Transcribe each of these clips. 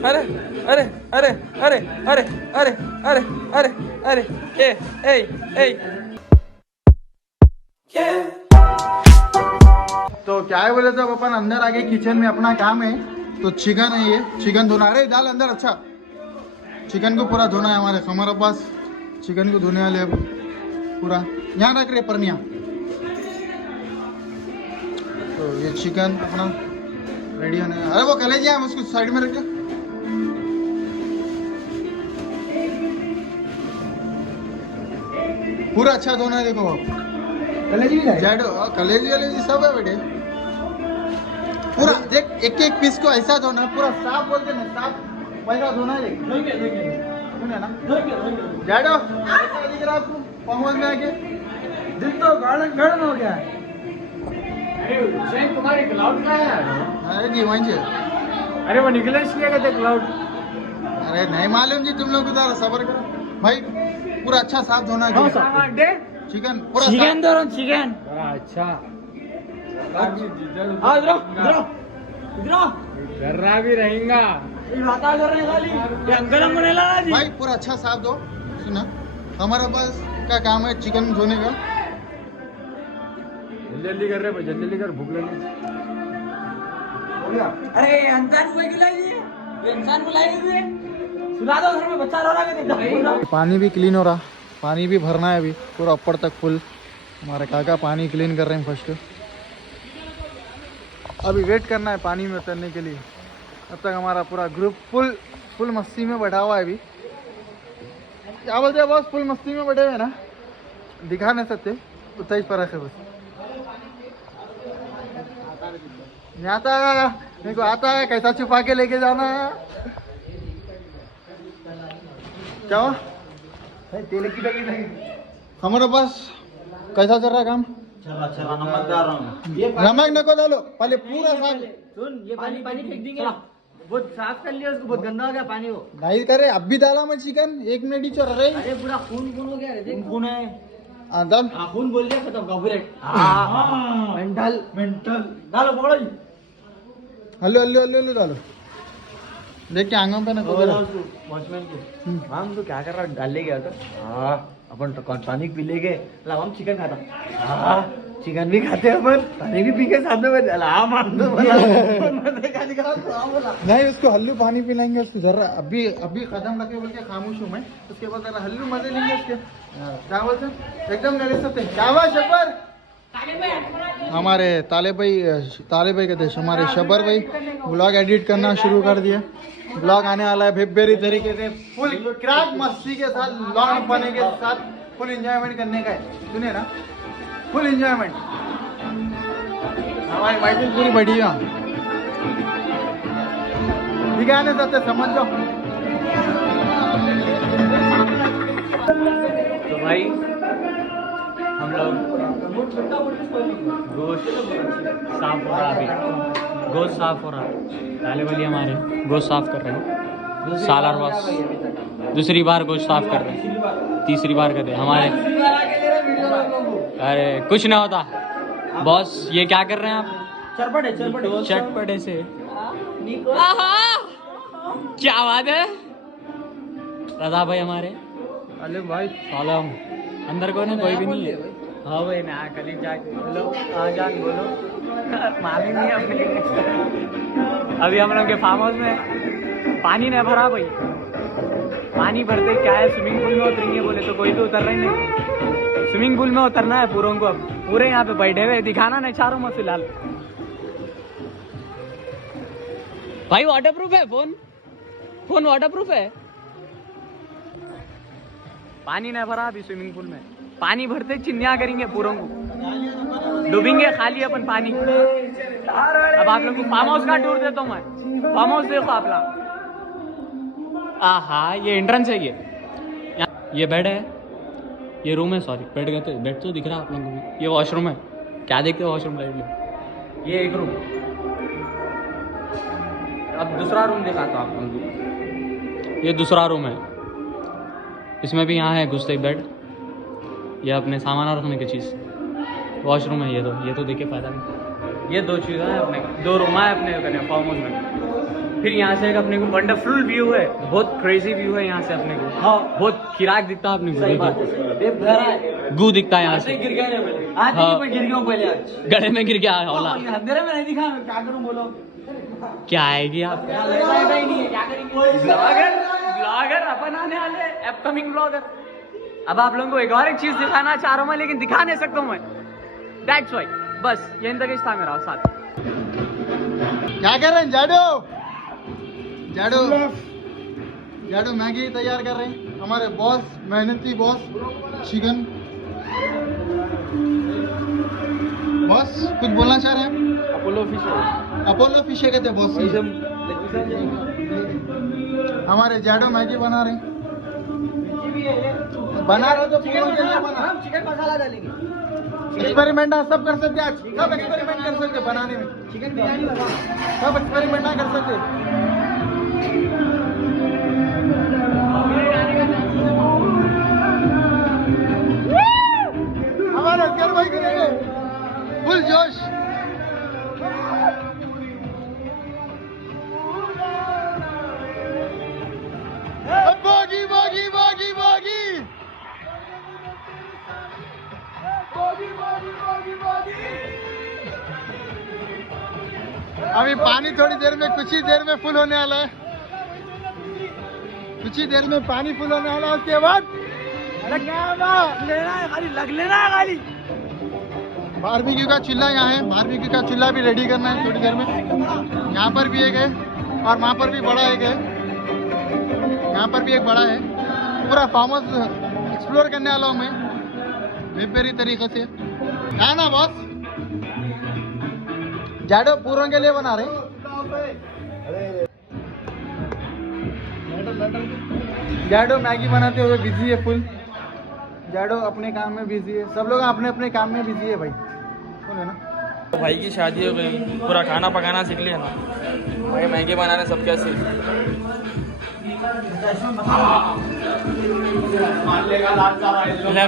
अरे अरे अरे अरे अरे अरे अरे अरे अरे ए ए ए तो क्या है बोले तो अब अपन अंदर आ गए किचन में, अपना काम है। तो चिकन है, ये चिकन धोना। अरे डाल अंदर। अच्छा, चिकन को पूरा धोना है हमारे पास चिकन को धोने वाले पूरा यहाँ रख रहे परनिया। तो ये चिकन अपना रेडी होने। अरे वो कलेजी है, उसको साइड में रख। पूरा अच्छा धोना है। देखो कलेजी भी कलेजी सब है बेटे। पूरा देख, एक एक पीस को ऐसा धोना है, पूरा साफ बोलते ना, साफ पैसा धोना है। ना जाडो ऐसा दिख रहा आपको पहुंच में आके? दिल तो गार्डन हो गया है। तुम्हारी क्लाउड का है? अरे जी वहीं से। अरे वो निकले इसलिए कहते क्लाउड। अरे नहीं मालूम जी, तुम लोग उधर सबर करो भाई। पूरा अच्छा साफ धोना है चिकन, पूरा चिकन दो चिकन। अच्छा गर्रा भी रहेगा भाई, पूरा अच्छा साफ दो। सुना, हमारे पास का काम है चिकन धोने का। जल्दी कर रहे, जल्दी कर, भूख लगी। अरे इंसान को इंसान को लाइए सुना दो, घर में बच्चा रो रहा है। पानी भी क्लीन हो रहा, पानी भी भरना है अभी पूरा ऊपर तक फुल। हमारे काका पानी क्लीन कर रहे हैं फर्स्ट। अभी वेट करना है पानी में उतरने के लिए। तब तक हमारा पूरा ग्रुप फुल मस्ती में बैठा हुआ है। अभी क्या बोलते हैं बॉस, फुल मस्ती में बैठे हुए ना, दिखा नहीं सकते, उतना ही फर्क है बस। नहीं आता मेरे को, आता है कैसा छुपा के लेके जाना है। क्या हुआ? तेल की डब्बी नहीं हमारे पास। कैसा चल रहा काम? चला नमक डाल रहा हूँ। नमक नको डालो, पहले पूरा साफ। सुन, ये पानी फेंक देंगे, बहुत साफ कर लिया उसको, बहुत गंदा हो गया पानी वो। नहीं करे, अब भी डाला मैं चिकन, 1 मिनट ही चल रहा है। अरे पूरा खून हो गया है, देख खून है। डाल। खून बोल दिया, खत्म कॉपीराइट। मेंटल डालो पकड़ो जी। हल्लो डालो, देख के आंगों पे ना वॉचमैन को हम तो क्या कर रहा, डाल ले गया था। हाँ अपन तो पानी पी लेंगे, हम चिकन खाता। चिकन भी खाते हैं अपन, पानी भी पी के साथ में। नहीं, उसको हल्लू पानी पिलाएंगे उसको जरा। अभी कदम रखे बोल के खामोश हूँ मैं, उसके बाद जरा हल्लू मजे लेंगे उसके। क्या बोलते एकदम ले सकते। क्या हुआ शब्बर? हमारे ताले भाई कहते हैं, हमारे शब्बर भाई ब्लॉग एडिट करना शुरू कर दिया। ब्लॉग आने वाला है भेबेरी तरीके से, फुल क्रैक मस्ती के साथ, लॉन्ग बने के साथ, फुल एंजॉयमेंट करने का है। सुनिए ना, फुल एंजॉयमेंट। हमारी महफिल पूरी बढ़िया दिखाने सकते, समझ जाओ। तो भाई हम लोग गोश्त साफ हो रहा, अभी गोश्त साफ हो रहा। ताले वाली हमारे गोश्त साफ कर रहे हैं। सालार बॉस दूसरी बार गोश्त साफ कर रहे हैं, तीसरी बार कर रहे हैं हमारे। अरे कुछ ना होता बॉस, ये क्या कर रहे हैं आप? चटपटे से। क्या बात है रजा भाई हमारे। अरे भाई सालम अंदर कौन है? कोई भी नहीं है। हाँ भाई ना कल जाके बोलो, जान बोलो, मालूम नहीं अपने। अभी हम लोग के फार्म हाउस में पानी नहीं भरा भाई। पानी भरते क्या है, स्विमिंग पूल में उतरेंगे बोले तो कोई तो उतर रही नहीं। स्विमिंग पूल में उतरना है पूरों को। अब पूरे यहाँ पे बैठे हुए, दिखाना नहीं चारों में फिलहाल। भाई वाटरप्रूफ है फोन वाटरप्रूफ है। पानी नहीं भरा अभी स्विमिंग पूल में। पानी भरते चिन्हिया करेंगे पूरों को, डूबेंगे खाली अपन पानी। अब आप लोग को फार्म हाउस का टूर देता हूँ मैं। फार्म हाउस देखो आप लोग। आहा, ये एंट्रेंस है। ये बेड है, ये रूम है। सॉरी बेड कहते, बेड तो दिख रहा है आप लोगों को। ये वॉशरूम है, क्या देखते हो वॉशरूम लाइट में। ये एक रूम। अब दूसरा रूम दिखाता हूँ आप लोगों को। ये दूसरा रूम है, इसमें भी यहाँ है घुसते बेड। ये अपने सामान रखने की चीज़। वॉशरूम है ये तो देख के फायदा नहीं। ये 2 चीज़ें हैं अपने, 2 रूम है अपने फार्म हाउस में। फिर यहाँ से एक अपने को वंडरफुल व्यू है, बहुत क्रेजी व्यू है यहाँ से अपने को। हाँ, बहुत खिराक दिखता है अपने को। गू दिखता है यहाँ से। गिर गया आज गिर गया पहले, गले में गिर गया होला। अंधेरे में नहीं दिखा, मैं क्या करूँ बोलो। क्या आएगी आप? ब्लॉगर अपन आने वाले, अपकमिंग ब्लॉगर। अब आप लोगों को एक और एक चीज दिखाना चाह रहा हूँ मैं, लेकिन दिखा नहीं सकता हूँ मैं। दैट्स व्हाई बस यहीं तक था मेरा साथ। क्या कर रहे हैं जाडू? जाडू जाडू मैगी तैयार कर रहे हैं हमारे बॉस, मेहनती बॉस चिकन बॉस। कुछ बोलना चाह रहे हैं? अपोलो फिश कहते हैं बॉस। हमारे जाडू मैगी बना रहे हैं। बना रहे तो चिकन मसाला डालेंगे। एक्सपेरिमेंट सब कर सकते, आज सब एक्सपेरिमेंट कर सकते बनाने में। चिकन बिरयानी सब एक्सपेरिमेंट ना कर सकते। हमारे असगर भाई करेंगे फुल जोश। बागी बागी बागी बागी अभी पानी थोड़ी देर में, कुछ ही देर में फुल होने वाला है। कुछ ही देर में पानी फुल होने वाला है। उसके बाद लेना है खाली। बारबेक्यू का चूल्हा यहाँ है, बारबेक्यू का चूल्हा भी रेडी करना है थोड़ी देर में। यहाँ पर भी एक है और वहाँ पर भी बड़ा एक है। यहाँ पर भी एक बड़ा है। पूरा फार्म हाउस एक्सप्लोर करने वाला हूँ मैं बेहतरीन तरीके से। है ना बॉस? जाडो पूरों के लिए बना रहे। जाडो मैगी बनाते हुए बिजी है फुल। जाडो अपने काम में बिजी है, सब लोग अपने अपने काम में बिजी है भाई। कौन है ना? भाई की शादी हो गई, पूरा खाना पकाना सीख लिया ना भाई। मैगी बनाने सब क्या सीख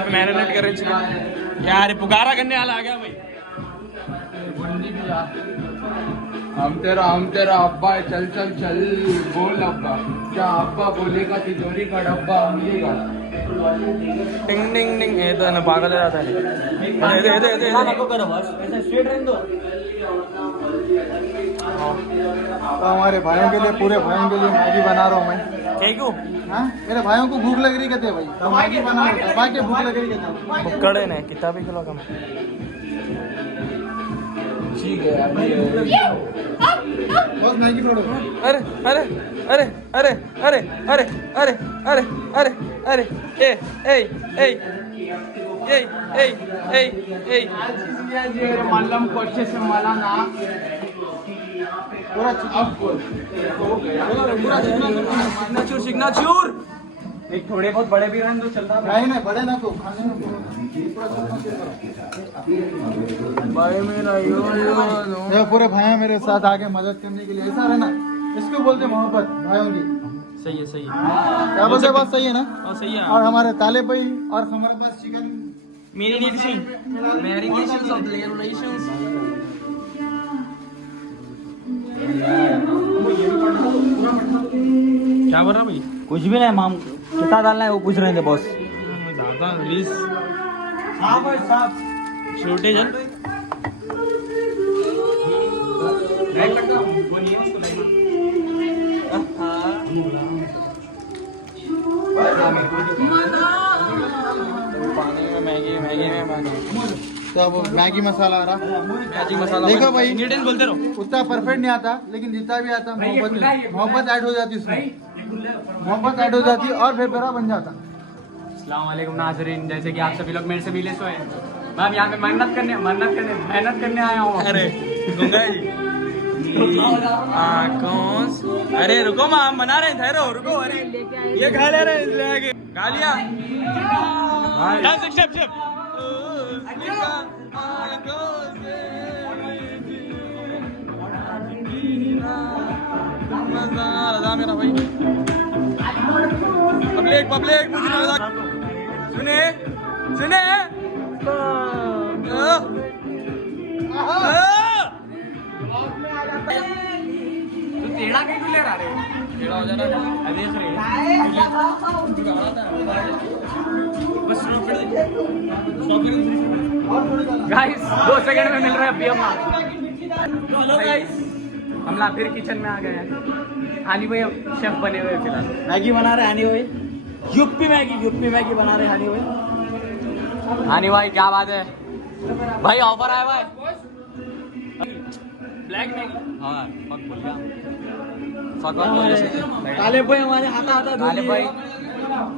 मैरिनेट कर रहे चिकन यार। पुकारा करने वाला आ गया भाई। हम तेरा अब्बा है, चल चल चल बोल अब्बा। क्या अब्बा बोलेगा तिजोरी का डब्बा मिलेगा। टिंग टिंग टिंग ये तो ना पागल हो जाता है। तो हमारे भाइयों के लिए, पूरे भाइयों के लिए मैगी बना रहा हूँ मैं। क्यों? हाँ, मेरे भाइयों को भूख लग रही कहते हैं भाई, तो मैगी बना रहा हूँ। भाई के भूख लग रही कहते हैं। बुक्कड़े ने किताबी खिलो कम। ठीक है बस मैगी फोड़ो। अरे अरे अरे अरे अरे अरे अरे अरे अरे अरे ए ए ए ए ए ए ए मल्लम को अच्छे से मला ना। पूरा सिग्नेचर एक थोड़े बहुत बड़े भी रहने तो चलता है। नहीं बड़े ना तो खाने में भाई मेरा ये पूरे भाई मेरे साथ आके मदद करने के लिए। ऐसा रहना, इसको बोलते मोहब्बत भाइयों की। सही है सही है। क्या बोलते? बात सही है ना? और सही है। और हमारे ताले भाई और हमारे पास चिकन मैरिनेशंस ऑफ रिलेशंस। क्या बोल रहा भाई? कुछ भी नहीं माम, कितना डालना है वो पूछ रहे थे बॉस। दादा प्लीज छोटे जन पानी में मैगी में पानी। तो अब मैगी मसाला आ रहा। मैगी मसाला देखो भाई, इंग्रेडिएंट बोलते रहो। उतना परफेक्ट नहीं आता, लेकिन जितना भी आता मोहब्बत ऐड हो जाती उसमें। मोहब्बत ऐड हो जाती और फिर बड़ा बन जाता। अस्सलाम वालेकुम नाज़रीन, जैसे कि आप सभी लोग मेरे से मिले सो हैं। मैं यहाँ पे मेहनत करने आया हूँ। अरे गंगा जी अरे रुको माँ, हम बना रहे हैं, ठहरो रुको। अरे ये खा ले रहे हैं गालियाँ। मेरा भाई पब्लिक सुने खेला के क्यों ले रहा रे खेला हो जाना देख रहे गाइस 2 सेकंड में मिल रहा है अभी हम हमला फिर किचन में आ गए हैं हानी भाई शेफ बने हुए फिलहाल मैगी बना रहे हानी भाई यूपी मैगी बना रहे हानी भाई हानी भाई क्या बात है भाई ऑफर आया भाई ब्लैक मैगी हाँ फक बोल गया काले भाई हमारे आता काले भाई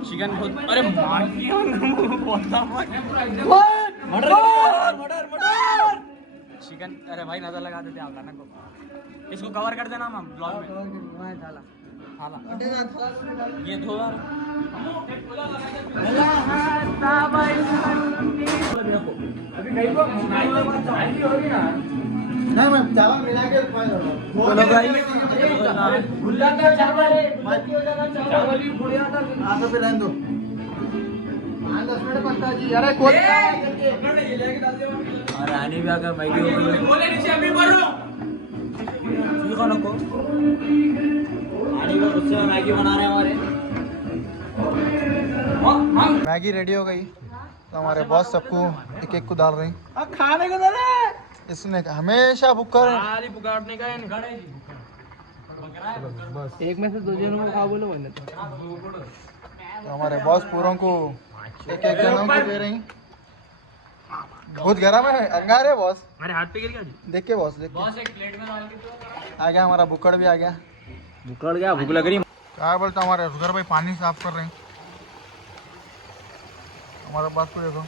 चिकन बहुत अरे मटर चिकन अरे भाई नजर लगा देते आप गाना को इसको कवर कर देना हम ब्लॉग में थाला ये धो यार नहीं मैं चावल मिला के बोलो भाई हाँ तो फिर रहने दो 10 मिनट बनता जी अरे कोई और हानी भी आकर मैगी हो गई ठीक है नको हानी को गुस्से में मैगी बना रहे हैं हमारे मैगी रेडी हो गई तो हमारे बॉस सबको एक एक को डाल रहे हैं अब खाने को दे इसने हमेशा बुकर है खाली पुकारने का है बस एक में से 2 जनों को खा बोलो मैंने तो हमारे बॉस पूरों को एक एक जनों को दे रही बहुत गर्म है अंगार है बॉस अरे हाथ पे गिर गया जी देख के बॉस देख के बॉस एक प्लेट में डाल के तो आ गया हमारा बुकड़ भी आ गया भूख गया भूख लग रही क्या बोलते हमारे असगर भाई पानी साफ कर रहे हैं हमारे पास को देखो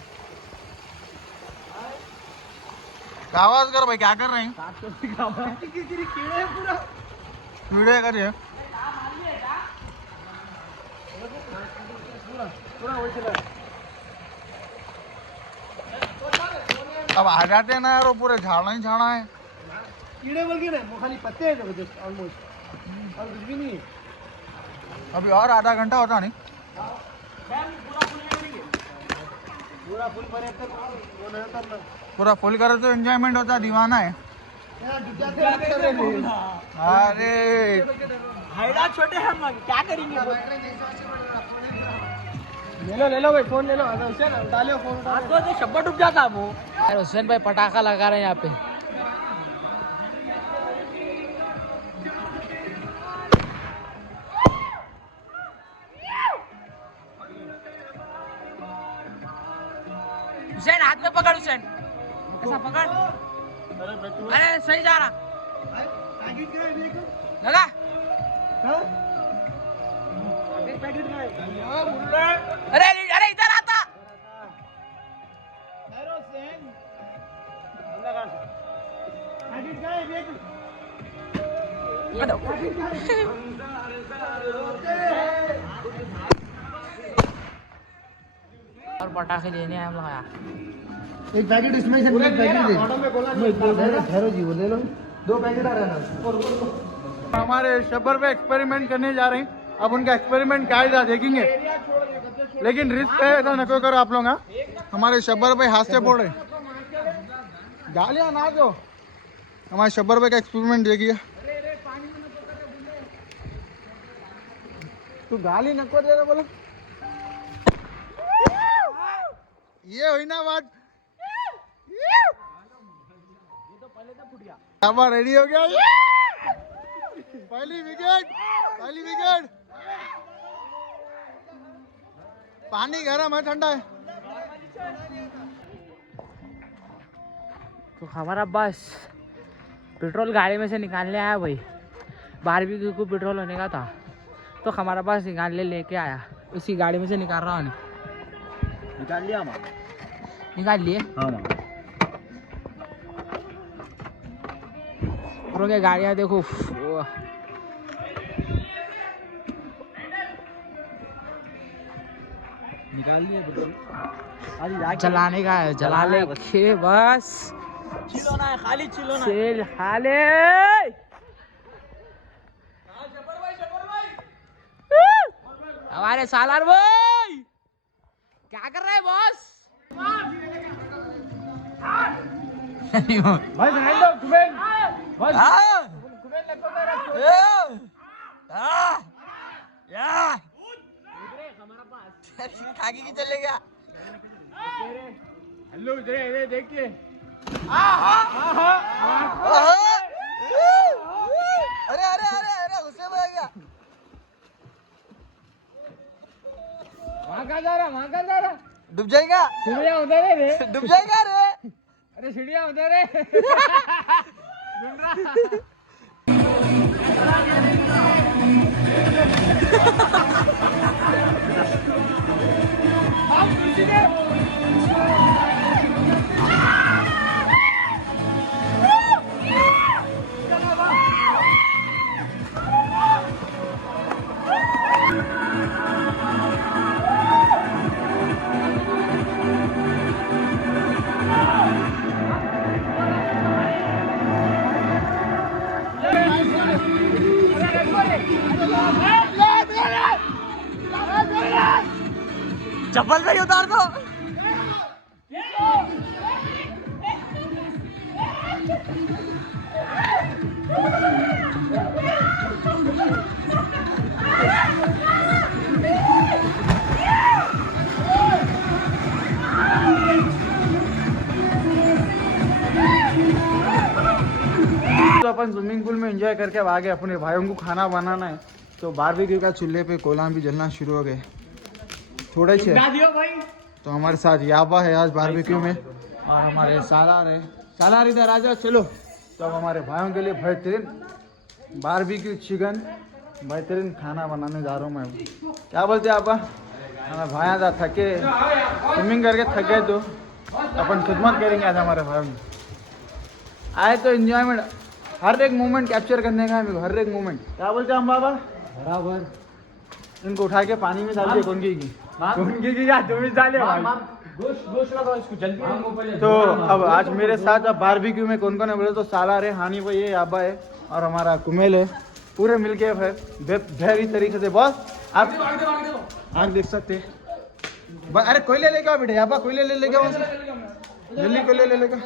क्या आवाज कर भाई क्या कर रहे हैं कीड़े करिए अब आ जाते हैं ना यार वो पूरे झाड़ना ही झाड़ा है कीड़े बोल के ना वो खाली पत्ते हैं जबरदस्त ऑलमोस्ट और कुछ भी नहीं है अभी और आधा घंटा होता नहीं पूरा फुल भरे तक वो नहीं करना पूरा फुल करे तो एंजॉयमेंट होता दीवाना है अरे हाइडा छोटे हम क्या करेंगे ले लो भाई फोन ले लो हुसैन डालो फोन तो शब्बा डूब जाता वो यार हुसैन भाई पटाखा लगा रहे हैं यहाँ पे हुसैन हाथ में पकड़ हुसैन ऐसा पकड़ अरे सही जा रहा लगा अरे अरे इधर आता और पटाखे लेने हैं हम लोग यार एक पैकेट इसमें से एक पैकेट दे ठहरो जी वो ले लो 2 पैकेट आ रहे हैं हमारे शब्बर पे एक्सपेरिमेंट करने जा रहे हैं अब उनका एक्सपेरिमेंट क्या है देखेंगे लेकिन रिस्क है ऐसा नको करो आप लोग हाँ हमारे शब्बर पे हाथ से बोल रहे गालियां ना दो हमारे शब्बर पे का एक्सपेरिमेंट देखिए तू गाली नको दे रहा बोलो ये हुई ना बात अब रेडी हो गया पहली विकेट पानी गर्म है ठंडा है तो हमारा बस पेट्रोल गाड़ी में से निकालने आया भाई 12 को पेट्रोल होने का था तो हमारा बस निकालने लेके आया इसी गाड़ी में से निकाल रहा हूँ निकाल लिया निकाल लिए हाँ पूरों के गाड़ियाँ देखो निकाल लिए चलाने का है जला ले बस चिलो ना खाली चिलो ना सेल खाले हमारे सालार भाई क्या कर रहे हैं बॉस भाई रहने दो कुबेर बस कुबेर लगता है खागी की चलेगा। हल्लू इधर देखिए। अरे अरे अरे अरे उससे बह गया। वहाँ कहाँ जा रहा, वहाँ कहाँ जा रहा? डूब जाएगा, सीढ़ियाँ उधर है रे। डूब जाएगा रे। अरे सीढ़ियाँ उधर है। चप्पल से ही उतार दो। तो अपन स्विमिंग पूल में एंजॉय करके अब आ गए। अपने भाइयों को खाना बनाना है तो बारबेक्यू का चूल्हे पे कोयला भी जलना शुरू हो गए। थोड़ा ही है। तो हमारे साथ याबा है आज बारबेक्यू में और हमारे सालार है। सालार इधर आ जाओ चलो। तो अब हमारे भाइयों के लिए बेहतरीन बारबेक्यू चिकन बेहतरीन खाना बनाने जा रहा हूँ मैं। क्या बोलते हैं आपा? हमारे भाई था थके स्विमिंग करके थक गए तो अपन खिदमत करेंगे आज हमारे भाइयों में। आए तो एंजॉयमेंट हर एक मोमेंट कैप्चर करने का है मेरे को, हर एक मोमेंट। क्या बोलते हैं हम बाबा? बराबर। इनको उठा के पानी में डाल दिए कोनगी की डाले तो अब आज मेरे साथ अब बारबेक्यू में कौन कौन है बोले तो सालार है, हानी भाई है, याबा है और हमारा कुमेल है। पूरे मिलके फिर बेहतरीन तरीके से बॉस आप आग देख सकते हैं। अरे कोयले लेके आओ बेटा, याबा कोयले ले लेके आओ, जल्दी कोयले ले लेगा।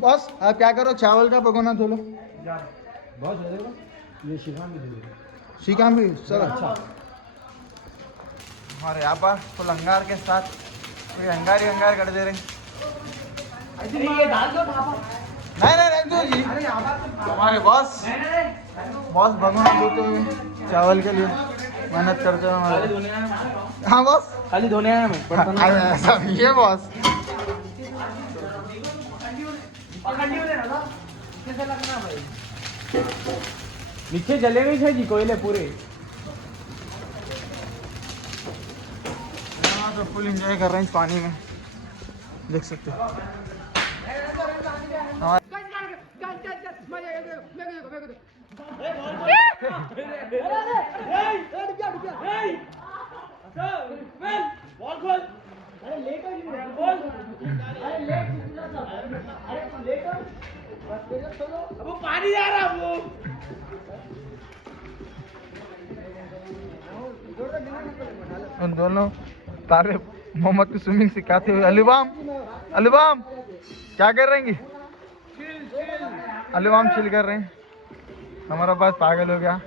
बॉस आप क्या करो, चावल का भगोना धो लो। ये शिकाम भी सर अच्छा। हमारे याबा फुल अंगार के साथ कोई अंगार कर दे रहे। नहीं नहीं नहीं जी, हमारे बॉस भगोना धोते हुए चावल के लिए मेहनत करते हुए हमारे। हाँ बॉस खाली धोने आया मैं। ऐसा नहीं है बॉस। नीचे जले गई थे जी कोयले पूरे। तो फुल एंजॉय कर रहे हैं इस पानी में, देख सकते हो। पानी जा रहा वो। उन दोनों तारे मोहम्मद को स्विमिंग सिखाते हुए अलीबाम क्या कर रहे हैं? अलीबाम चिल कर रहे हैं। हमारा पास पागल हो गया।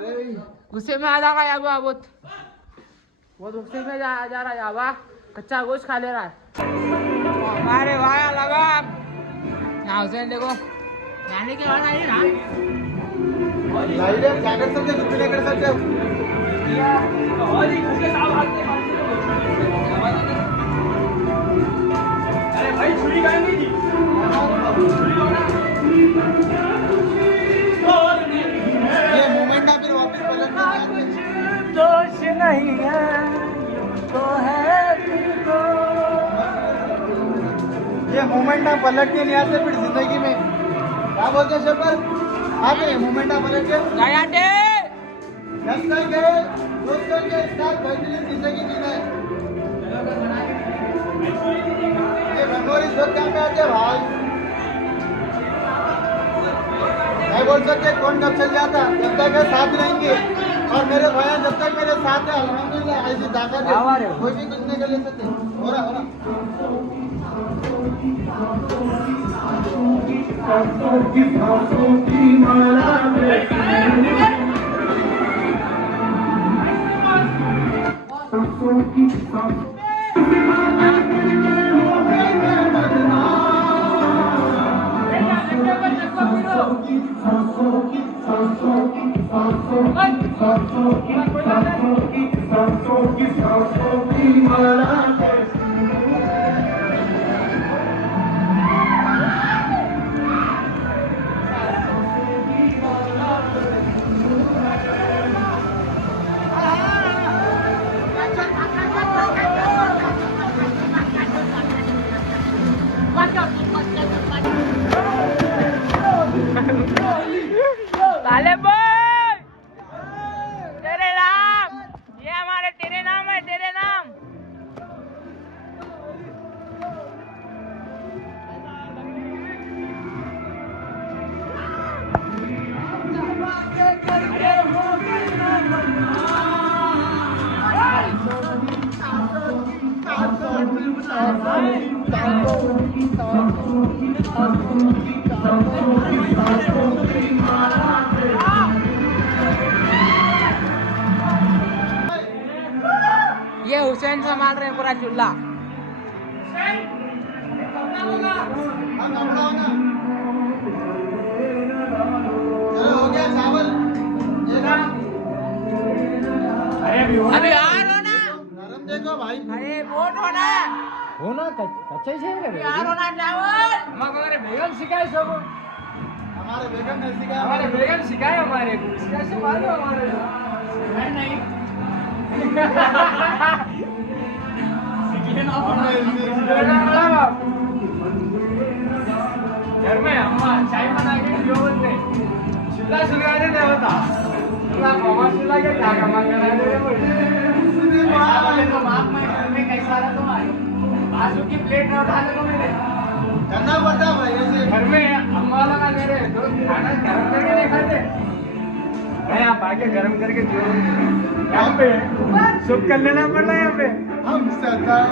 गुस्से में आ जाएगा याबा, बहुत गुस्से में जा रहा है याबा, कच्चा गोश्त खा ले रहा है। अरे वाया लगा यहाँ हुसैन देखो जाने के बाद आई ना क्या कर सकते, कुछ नहीं कर सकते। अरे भाई छुरी कहीं नहीं थी, ये मोमेंट ना फिर वापस पलटना दोष नहीं है तो है तुमको। ये मोमेंट ना पलट के नहीं आते फिर जिंदगी में। क्या बोलते हैं शपर, आते मोमेंट ना पलट के। जब तक है दोस्तों के साथ बेहतरीन जिंदगी जीना है। ये मेमोरीज बहुत काम में आते हैं भाई। नहीं बोल सकते कौन कब चल जाता, जब तक है साथ रहेंगे। और मेरे भाई जब तक मेरे साथ है अल्हम्दुलिल्लाह, ऐसी ताकत है कोई भी कुछ नहीं कर ले सकते। हो रहा काले भाई तेरे नाम, ये हमारे तेरे नाम है, तेरे नाम। ये हुसैन संभाल रहे हैं पूरा चूल्हा। चलो हो गया चावल। अभी यार हो ना, नरम देखो भाई। अरे मोट होना कच्चा ही है यार होना चावल। हमारे बेगम सिखाए सब, हमारे बेगम ने सिखाया। हमारे बेगम सिखाए हमारे को, कैसे मालूम हमारे है नहीं। घर में अम्मा चाय बना के जो बोलते चिल्ला सुलगा देते होता, मामा चिल्ला के क्या कमा करा दे बोले तो बाप मैं घर में कैसा रहा तुम्हारे आंसू की प्लेट न उठा दे मेरे करना पड़ता भाई ऐसे। घर में अम्मा लगा दे रहे तो खाना गरम करके नहीं खाते, मैं आप आके गरम करके जो यहाँ पे सब कर लेना पड़ रहा है। यहाँ पे हम सताए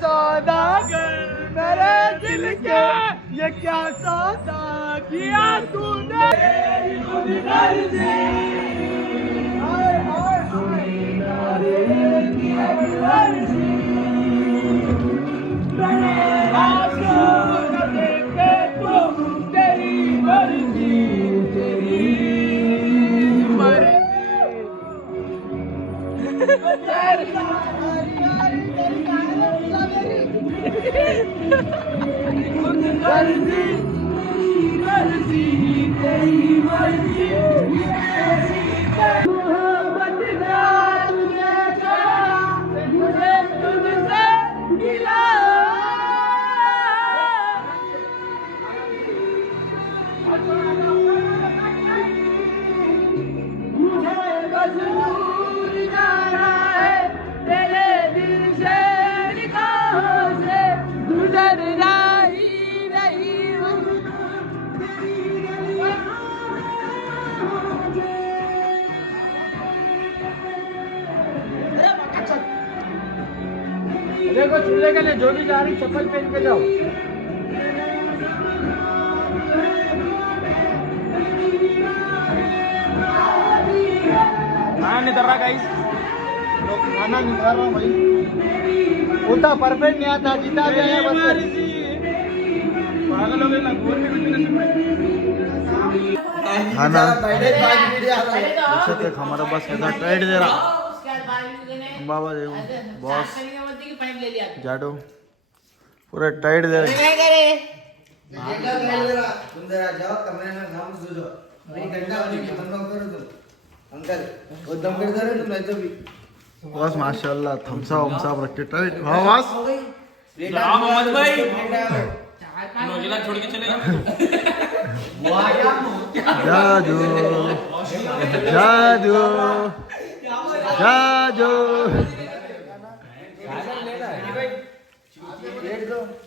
सौदागर मेरे दिल के, ये क्या सौदा किया तूने। तेरी मर्जी, तेरी मर्जी। देखो चूल्हे के लिए जो भी जा रही चप्पल पहन के जाओ। खाना नहीं कर रहा गाइस, खाना नहीं खा रहा हूँ भाई, उतना परफेक्ट नहीं आता, जितना भी आया बस। पागल हो गए ना, गोर में कुछ भी नहीं सुन खाना देख हमारा बस कैसा टाइट दे रहा बाबा, देखो बॉस जाडो पूरा टाइट दे रहे। बस माशाल्लाह थम्सा वम्सा रख के टाइट। हाँ बस मोहम्मद भाई नौजिला छोड़ के चले जादू जादू जादू